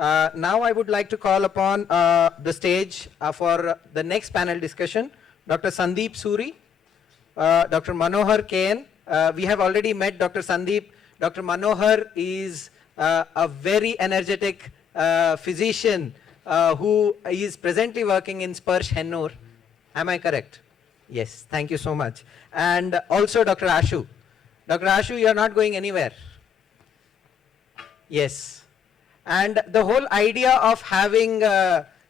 Now I would like to call upon the stage for the next panel discussion, Dr. Sandeep Suri, Dr. Manohar KN. We have already met Dr. Sandeep. Dr. Manohar is a very energetic physician who is presently working in Sparsh Hennur. Am I correct? Yes, thank you so much. And also Dr. Ashu. Dr. Ashu, you are not going anywhere. Yes. And the whole idea of having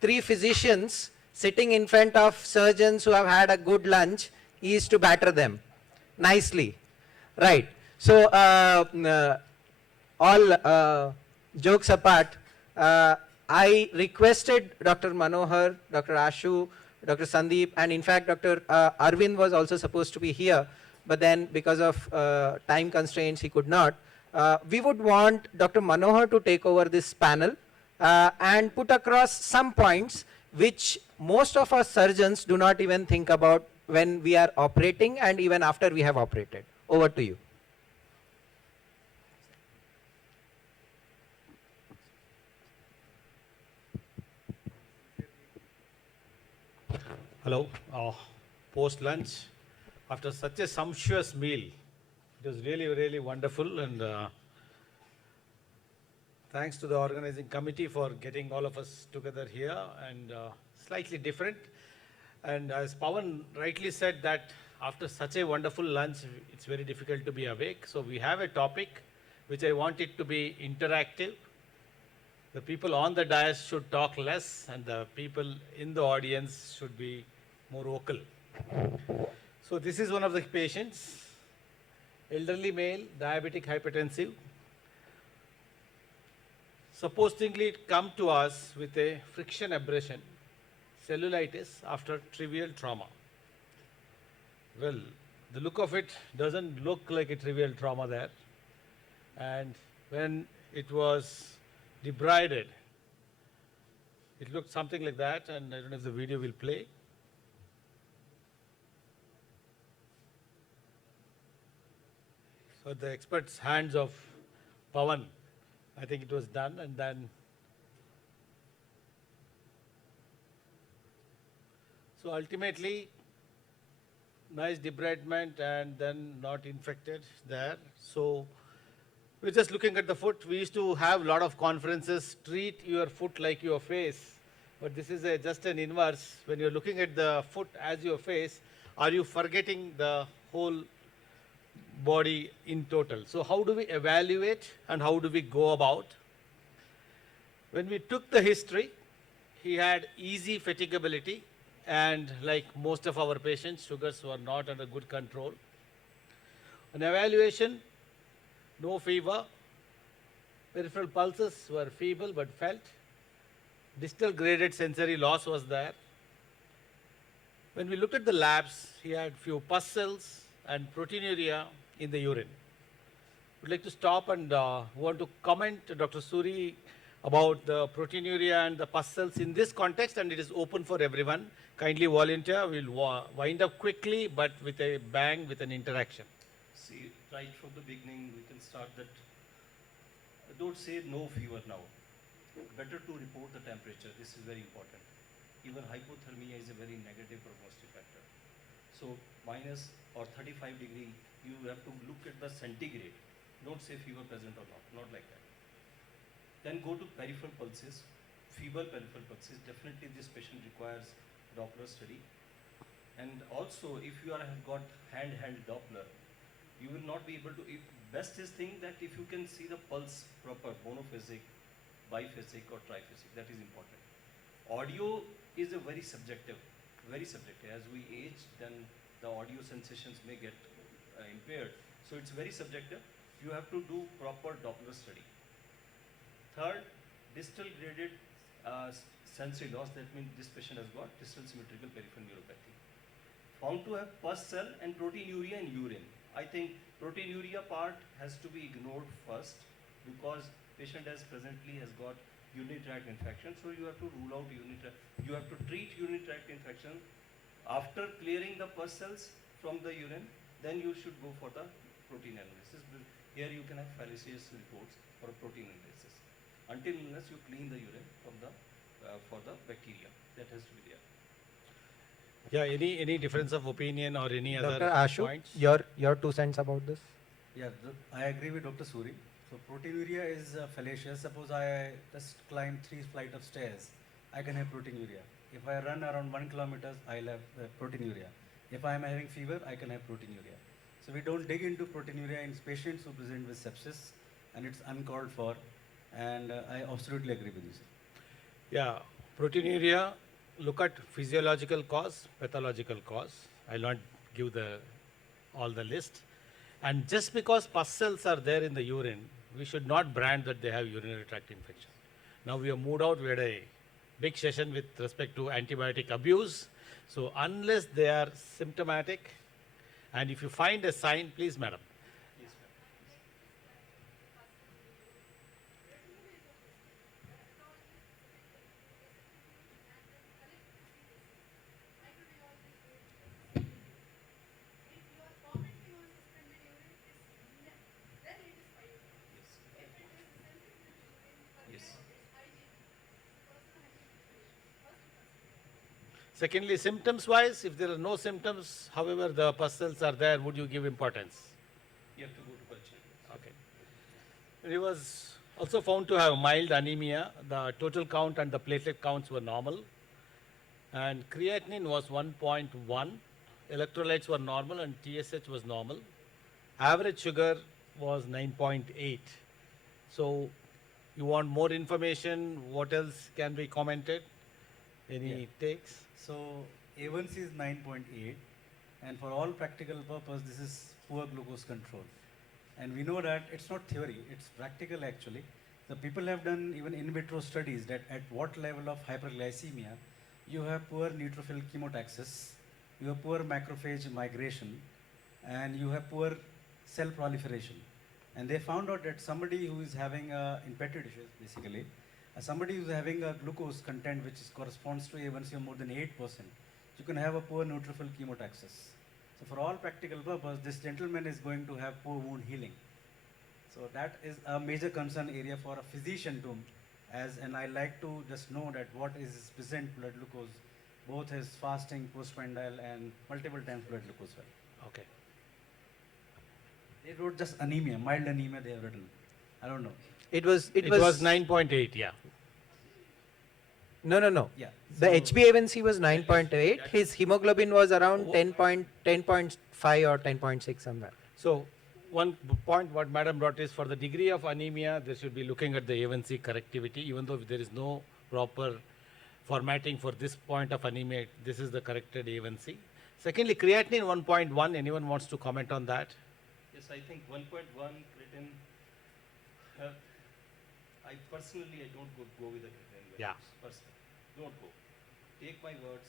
three physicians sitting in front of surgeons who have had a good lunch is to batter them nicely. Right. So, all jokes apart, I requested Dr. Manohar, Dr. Ashu, Dr. Sandeep, and in fact, Dr. Arvind was also supposed to be here, but then because of time constraints, he could not. We would want Dr. Manohar to take over this panel and put across some points which most of us surgeons do not even think about when we are operating and even after we have operated. Over to you. Hello. Post lunch, after such a sumptuous meal, it was really, really wonderful, and thanks to the organizing committee for getting all of us together here, and slightly different. And as Pawan rightly said that after such a wonderful lunch, it's very difficult to be awake. So we have a topic which I want it to be interactive. The people on the dais should talk less, and the people in the audience should be more vocal. So this is one of the patients, elderly male, diabetic hypertensive. Supposedly it come to us with a friction abrasion, cellulitis after trivial trauma. Well, the look of it doesn't look like a trivial trauma there. And when it was debrided, it looked something like that, and I don't know if the video will play. So the expert's hands of Pawan, I think it was done, and then so ultimately nice debridement and then not infected there. So we're just looking at the foot. We used to have a lot of conferences, treat your foot like your face, but this is just an inverse. When you're looking at the foot as your face, are you forgetting the whole body in total? So how do we evaluate and how do we go about? When we took the history, he had easy fatigability, and like most of our patients, sugars were not under good control. On evaluation, no fever, peripheral pulses were feeble but felt. Distal graded sensory loss was there. When we looked at the labs, he had few pus cells and proteinuria in the urine. Would like to stop and want to comment, Dr. Suri, about the proteinuria and the pus cells in this context, and it is open for everyone. Kindly volunteer. We'll wind up quickly, but with a bang, with an interaction. See, right from the beginning, we can start that. Don't say no fever now. Better to report the temperature. This is very important. Even hypothermia is a very negative prognostic factor. So minus or 35 degree, you have to look at the centigrade. Don't say fever present or not like that. Then go to peripheral pulses, feeble peripheral pulses. Definitely this patient requires Doppler study. And also if you have got hand Doppler, you will not be able to, best is thing that if you can see the pulse proper, monophasic, biphasic or triphasic, that is important. Audio is a very subjective. As we age, then the audio sensations may get impaired. So it's very subjective. You have to do proper Doppler study. Third, distal graded sensory loss. That means this patient has got distal symmetrical peripheral neuropathy. Found to have pus cell and proteinuria in urine. I think proteinuria part has to be ignored first because patient presently has got urinary tract infection. So you have to rule out urinary tract. You have to treat urinary tract infection. After clearing the pus cells from the urine, then you should go for the protein analysis. Here you can have fallacious reports for a protein analysis. until unless you clean the urine from the, for the bacteria. That has to be there. Yeah, any difference of opinion or any Dr. other Ashu, points? your 2 cents about this? Yeah, I agree with Dr. Suri. So proteinuria is fallacious. Suppose I just climb 3 flights of stairs, I can have proteinuria. If I run around 1 kilometer, I'll have proteinuria. If I am having fever, I can have proteinuria. So we don't dig into proteinuria in patients who present with sepsis, and it's uncalled for. And I absolutely agree with you, sir. Yeah, proteinuria, look at physiological cause, pathological cause. I'll not give all the list. And just because pus cells are there in the urine, we should not brand that they have urinary tract infection. Now we have moved out, we had a big session with respect to antibiotic abuse. So unless they are symptomatic, and if you find a sign, please madam. Yes, ma'am. Yes. Yes. Secondly, symptoms wise, if there are no symptoms, however the pus cells are there, would you give importance? You have to go to culture. Okay. He was also found to have mild anemia. The total count and the platelet counts were normal. And creatinine was 1.1. Electrolytes were normal and TSH was normal. Average sugar was 9.8. So you want more information? What else can be commented? Any Yeah. takes? So A1C is 9.8, and for all practical purpose, this is poor glucose control. And we know that it's not theory, it's practical actually. The people have done even in vitro studies that at what level of hyperglycemia, you have poor neutrophil chemotaxis, you have poor macrophage migration, and you have poor cell proliferation. And they found out that somebody who is having in petri dishes, basically, somebody who is having a glucose content which corresponds to A1C of more than 8%, you can have a poor neutrophil chemotaxis. So for all practical purpose, this gentleman is going to have poor wound healing. So that is a major concern area for a physician too. And I like to just know that what is his present blood glucose, both his fasting, postprandial, and multiple times blood glucose well. Okay. They wrote just anemia, mild anemia they have written. I don't know. It was It was 9.8, yeah. No. Yeah. The so- HbA1c was 9.8. His hemoglobin was around 10.5 or 10.6 somewhere. So one point what madam brought is for the degree of anemia, they should be looking at the A1C correctivity, even though there is no proper formatting for this point of anemia, this is the corrected A1C. Secondly, creatinine 1.1, anyone wants to comment on that? Yes, I think 1.1 creatine. I personally don't go with the creatine values. Yeah. Personally, don't go. Take my words.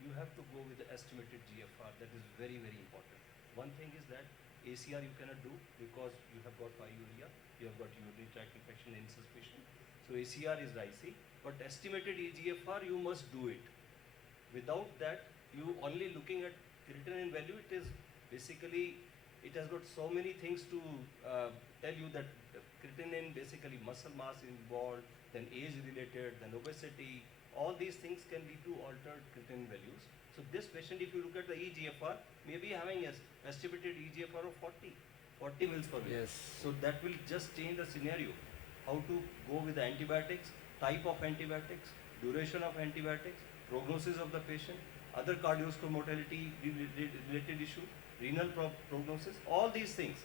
You have to go with the estimated GFR. That is very important. One thing is that ACR you cannot do because you have got pyuria, you have got urinary tract infection in suspicion. So ACR is dicey, but estimated eGFR you must do it. Without that, you only looking at creatinine value. It is basically, it has got so many things to tell you that creatinine basically muscle mass involved, then age related, then obesity. All these things can lead to altered creatinine values. So this patient, if you look at the eGFR, may be having an estimated eGFR of 40 mils per minute. Yes. So that will just change the scenario. How to go with the antibiotics, type of antibiotics, duration of antibiotics, prognosis of the patient, other cardiovascular mortality related issue, renal prognosis, all these things.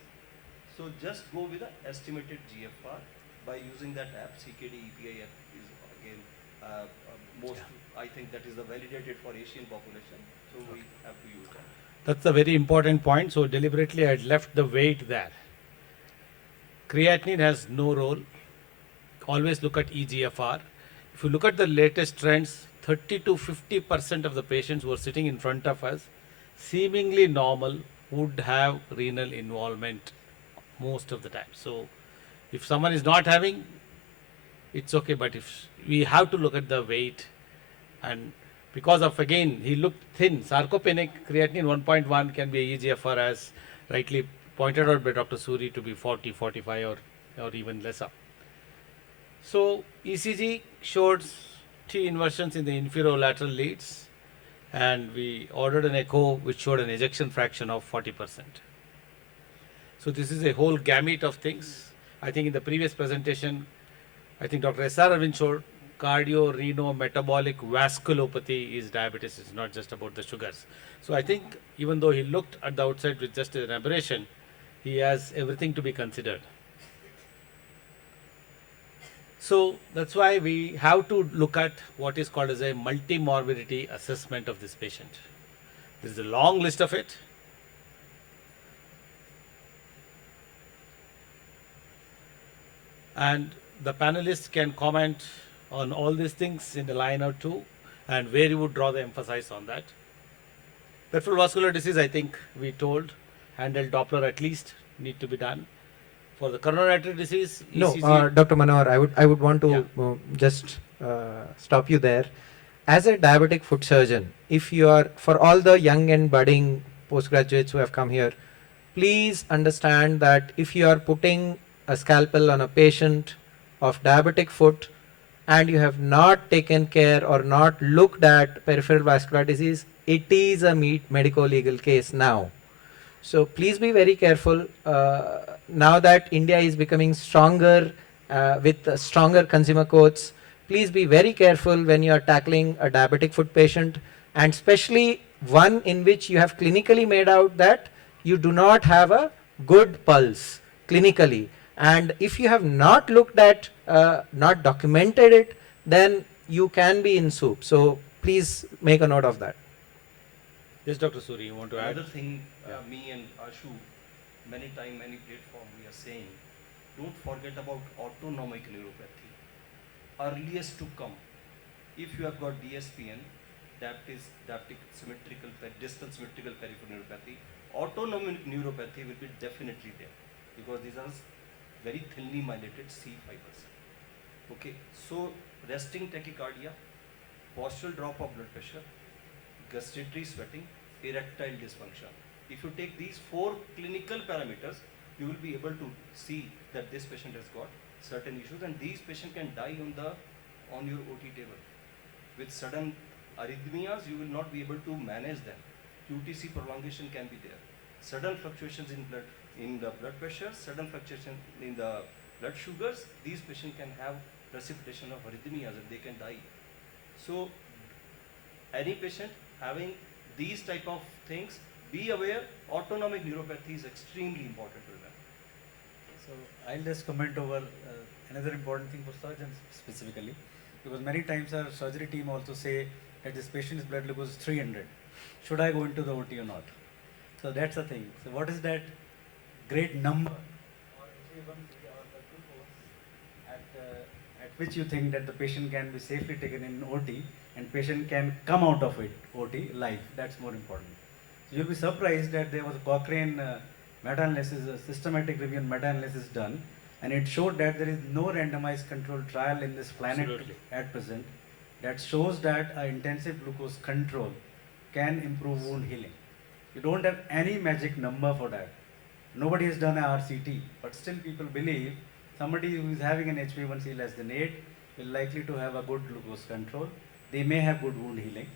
So just go with the estimated GFR by using that app. CKD EPI app is again most, I think that is the validated for Asian population. So we have to use that. That's a very important point. So deliberately I had left the weight there. Creatinine has no role. Always look at eGFR. If you look at the latest trends, 30 to 50% of the patients who are sitting in front of us, seemingly normal, would have renal involvement most of the time. So if someone is not having, it's okay, but if we have to look at the weight, and because of, again, he looked thin, sarcopenic, creatinine 1.1 can be a eGFR as rightly pointed out by Dr. Suri to be 40, 45 or even lesser. So ECG showed T inversions in the inferior lateral leads, and we ordered an echo which showed an ejection fraction of 40%. So this is a whole gamut of things. I think in the previous presentation, I think Dr. S.R. Arvind showed cardio, renal, metabolic, vasculopathy is diabetes. It's not just about the sugars. So I think even though he looked at the outside with just an aberration, he has everything to be considered. So that's why we have to look at what is called as a multimorbidity assessment of this patient. There is a long list of it. And the panelists can comment on all these things in a line or two, and where you would draw the emphasis on that. Peripheral vascular disease, I think we told, handheld Doppler at least need to be done. For the coronary artery disease, No, ECG, Dr. Manohar, I would want to just stop you there. As a diabetic foot surgeon, if you are, for all the young and budding postgraduates who have come here, please understand that if you are putting a scalpel on a patient of diabetic foot and you have not taken care or not looked at peripheral vascular disease, it is a medico-legal case now. So please be very careful. Now that India is becoming stronger with stronger consumer courts, please be very careful when you are tackling a diabetic foot patient, and especially one in which you have clinically made out that you do not have a good pulse clinically. And if you have not looked at, not documented it, then you can be in soup. So please make a note of that. yes, Dr. Suri, you want to add? Another thing, me and Ashu, many platform we are saying, don't forget about autonomic neuropathy. Earliest to come. If you have got DSPN, diabetic symmetrical, distal symmetrical peripheral neuropathy, autonomic neuropathy will be definitely there, because these are very thinly myelinated C fibers. Okay, so resting tachycardia, postural drop of blood pressure, gustatory sweating, erectile dysfunction. If you take these 4 clinical parameters, you will be able to see that this patient has got certain issues, and these patients can die on your OT table. With sudden arrhythmias, you will not be able to manage them. QTC prolongation can be there. Sudden fluctuations in the blood pressure, sudden fluctuation in the blood sugars, these patients can have precipitation of arrhythmias and they can die. So any patient having these type of things, be aware autonomic neuropathy is extremely important to them. So I'll just comment over another important thing for surgeons specifically, because many times our surgery team also say that this patient's blood glucose is 300. Should I go into the OT or not? So that's the thing. So what is that great number or HbA1c or the glucose at which you think that the patient can be safely taken in OT and patient can come out of it OT live? That's more important. So you'll be surprised that there was a Cochrane meta-analysis, a systematic review and meta-analysis done, and it showed that there is no randomized controlled trial in this planet Absolutely. at present that shows that intensive glucose control can improve wound healing. You don't have any magic number for that. Nobody has done a RCT, but still people believe somebody who is having an HbA1c less than 8 will likely to have a good glucose control. They may have good wound healing.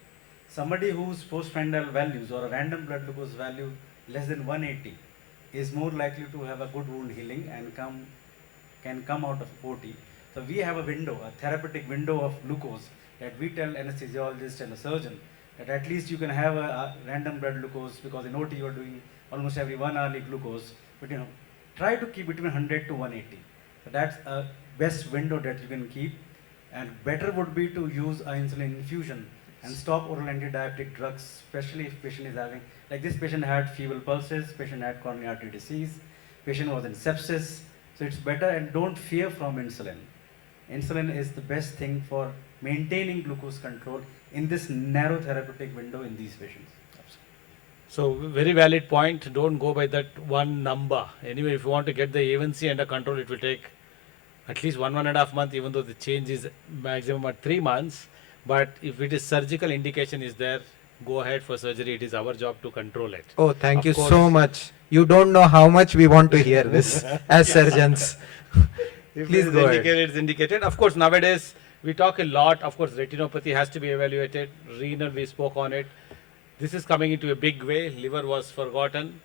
Somebody whose postprandial values or a random blood glucose value less than 180 is more likely to have a good wound healing and can come out of OT. So we have a window, a therapeutic window of glucose that we tell anesthesiologist and a surgeon that at least you can have a random blood glucose, because in OT you are doing almost every 1 hourly glucose, but try to keep between 100 to 180. So that's a best window that you can keep, and better would be to use insulin infusion and stop oral antidiabetic drugs, especially if patient is having, like this patient had feeble pulses, patient had coronary artery disease, patient was in sepsis, so it's better, and don't fear from insulin. Insulin is the best thing for maintaining glucose control in this narrow therapeutic window in these patients. So very valid point. Don't go by that one number. Anyway, if you want to get the A1C under control, it will take at least 1.5 months, even though the change is maximum at 3 months. But if it is surgical indication is there, go ahead for surgery. It is our job to control it. Oh, thank Of you course. so much. You don't know how much we want to hear this as surgeons. If Please it is go ahead. indicated, it's indicated. Of course, nowadays we talk a lot. Of course, retinopathy has to be evaluated. Renal, we spoke on it. This is coming into a big way. Liver was forgotten.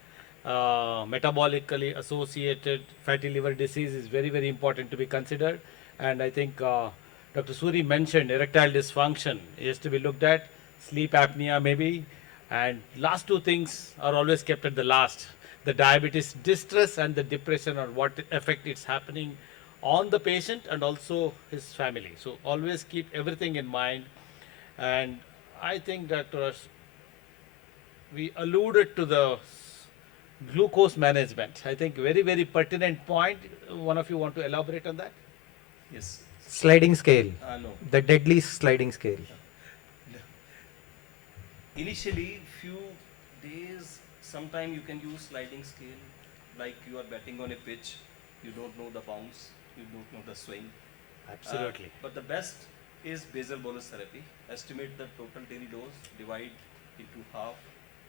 Metabolically associated fatty liver disease is very, very important to be considered. And I think Dr. Suri mentioned erectile dysfunction is to be looked at. Sleep apnea maybe. And last two things are always kept at the last. The diabetes distress and the depression, or what effect it's happening on the patient and also his family. So always keep everything in mind. And I think that we alluded to the glucose management. I think very, very pertinent point. One of you want to elaborate on that? Yes. Sliding scale, No. the deadly sliding scale. Initially, few days, sometime you can use sliding scale, like you are betting on a pitch, you don't know the bounce, you don't know the swing. Absolutely. But the best is basal bolus therapy. Estimate the total daily dose, divide into half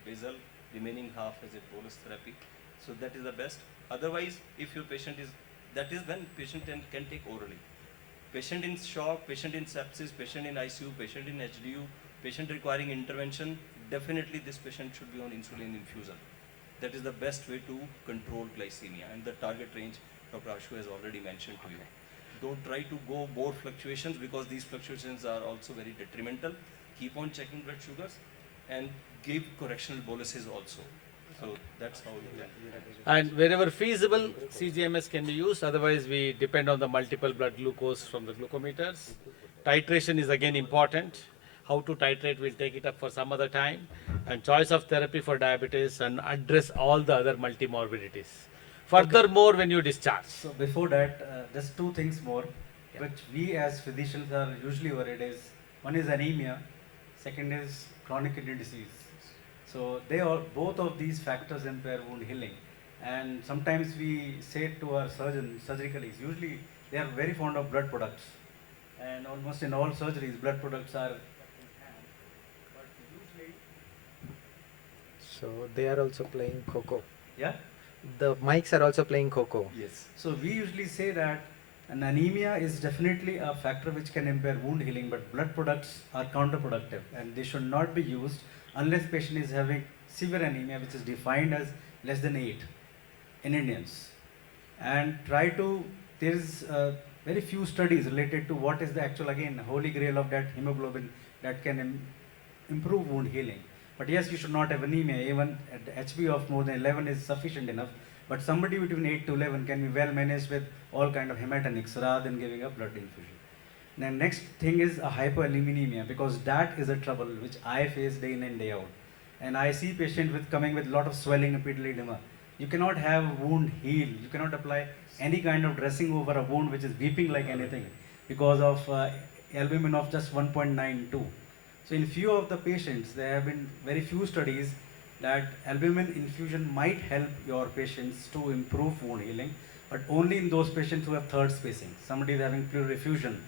basal, remaining half as a bolus therapy. So that is the best. Otherwise, if your patient is, that is when patient can take orally. Patient in shock, patient in sepsis, patient in ICU, patient in HDU, patient requiring intervention, definitely this patient should be on insulin infusion. That is the best way to control glycemia, and the target range Dr. Ashu has already mentioned to you. Don't try to go more fluctuations, because these fluctuations are also very detrimental. Keep on checking blood sugars and give correctional boluses also. So that's how you can. And wherever feasible, CGMS can be used. Otherwise, we depend on the multiple blood glucose from the glucometers. Titration is again important. How to titrate, we'll take it up for some other time. And choice of therapy for diabetes, and address all the other multimorbidities. Furthermore, when you discharge. So before that, just two things more, which we as physicians are usually worried is, one is anemia, second is chronic kidney disease. So they are, both of these factors impair wound healing. And sometimes we say to our surgery colleagues, usually they are very fond of blood products. And almost in all surgeries, blood products are in hand. But usually, So they are also playing Coco. yeah? The mics are also playing Coco. Yes. So we usually say that an anemia is definitely a factor which can impair wound healing, but blood products are counterproductive and they should not be used unless patient is having severe anemia, which is defined as less than 8 in Indians. And try to, there is very few studies related to what is the actual, again, holy grail of that hemoglobin that can improve wound healing. But yes, you should not have anemia. Even at the HB of more than 11 is sufficient enough. But somebody between 8 to 11 can be well managed with all kind of hematinics rather than giving a blood infusion. Then next thing is a hypoalbuminemia, because that is a trouble which I face day in and day out. And I see patients with coming with a lot of swelling and pedal edema. You cannot have wound heal. You cannot apply any kind of dressing over a wound which is weeping like anything because of albumin of just 1.92. So in few of the patients, there have been very few studies that albumin infusion might help your patients to improve wound healing, but only in those patients who have third spacing. Somebody is having pleural effusion,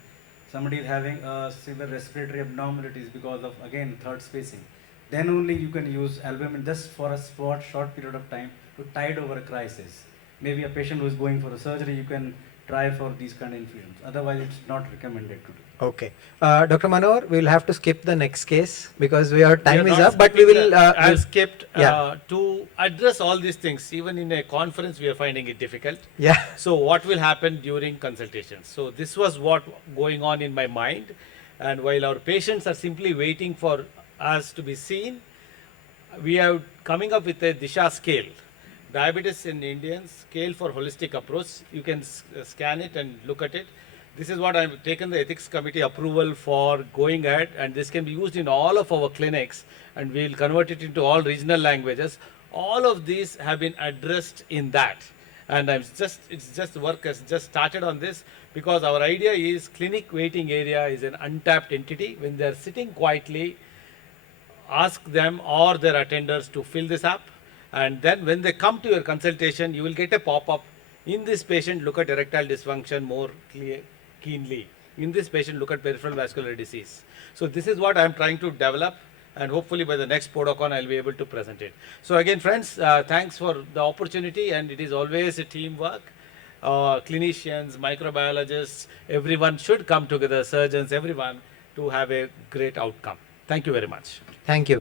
somebody is having severe respiratory abnormalities because of, again, third spacing. Then only you can use albumin just for a short period of time to tide over a crisis. Maybe a patient who is going for a surgery, you can try for these kind of infusions. Otherwise, it's not recommended to do. Okay. Dr. Manohar, we will have to skip the next case because our time We is are not up, but we skipping will. the- I skipped yeah. to address all these things. Even in a conference, we are finding it difficult. Yeah. So what will happen during consultations? So this was what going on in my mind. And while our patients are simply waiting for us to be seen, we are coming up with a Disha scale. Diabetes in Indians, scale for holistic approach. You can scan it and look at it. This is what I've taken the ethics committee approval for going ahead, and this can be used in all of our clinics, and we'll convert it into all regional languages. All of these have been addressed in that. And it's just work has just started on this, because our idea is clinic waiting area is an untapped entity. When they're sitting quietly, ask them or their attenders to fill this up. And then when they come to your consultation, you will get a pop-up. In this patient, look at erectile dysfunction more keenly. In this patient, look at peripheral vascular disease. So this is what I'm trying to develop, and hopefully by the next Podocon, I'll be able to present it. So again, friends, thanks for the opportunity, and it is always a teamwork. clinicians, microbiologists, everyone should come together, surgeons, everyone, to have a great outcome. Thank you very much. Thank you.